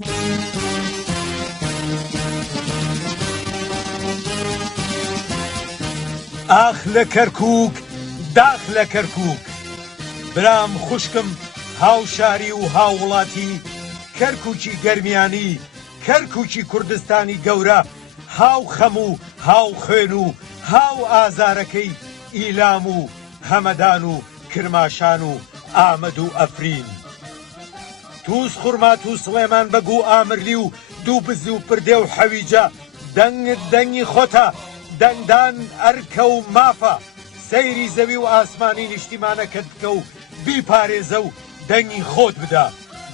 ئاخ لە کەرکووک داخ لە کەرکووک برام خوشکم هاوشاری و هاوڵاتی کەرکووکی گەرمیانی کەرکووکی کوردستانی گەورە هاو خەم و هاو خوێن و هاو ئازارەکەی ئیلام و هەمەدان و کرماشان و ئامەد و ئەفرین تووس خوڕمات و سڵێمان بەگو ئامرلی و دوو بزی و پردێ و حەویجە دەنگت دەنگی خۆتە دەنگدان ئەرکە و مافە سەیری زەوی و ئاسمانی نیشتیمانەکەت بکە و بیپارێزە و دەنگی خۆت بدە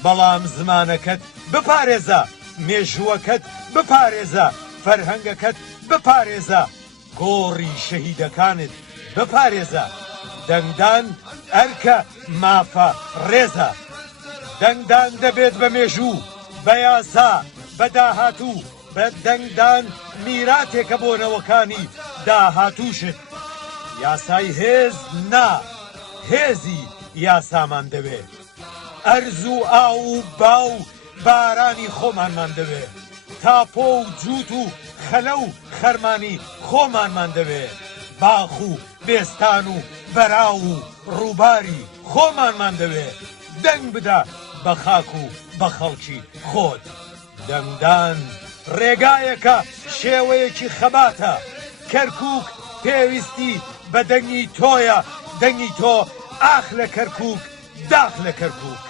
بەڵام زمانەکەت بپارێزە مێژووەکەت بپارێزە فەرهەنگەکەت بپارێزە گۆڕی شەهیدەکانت بپارێزە دەنگدان ئەرکە مافە ڕێزە دەنگدان دەبێت بە مێژوو بە یاسا بە داهاتوو بە دەنگدان میراتێکە بۆ نەوەکانی داهاتووشت یاسای هێز نا هێزی یاسامان دەوێت ئەرز و ئاو و باو بارانی خۆمانمان دەوێت تاپۆ و جووت و خەلە و خەرمانی خۆمانمان دەوێت باخ و بێستان و بەراو و ڕووباری خۆمانمان دەوێت دەنگ بدە بە خاک و بە خەڵکی خۆت دەنگدان ڕێگایەکە شێوەیەکی خەباتە کەرکووک پێویستی بە دەنگی تۆیە دەنگی تۆ ئاخ لە کەرکووک داخ لە کەرکووک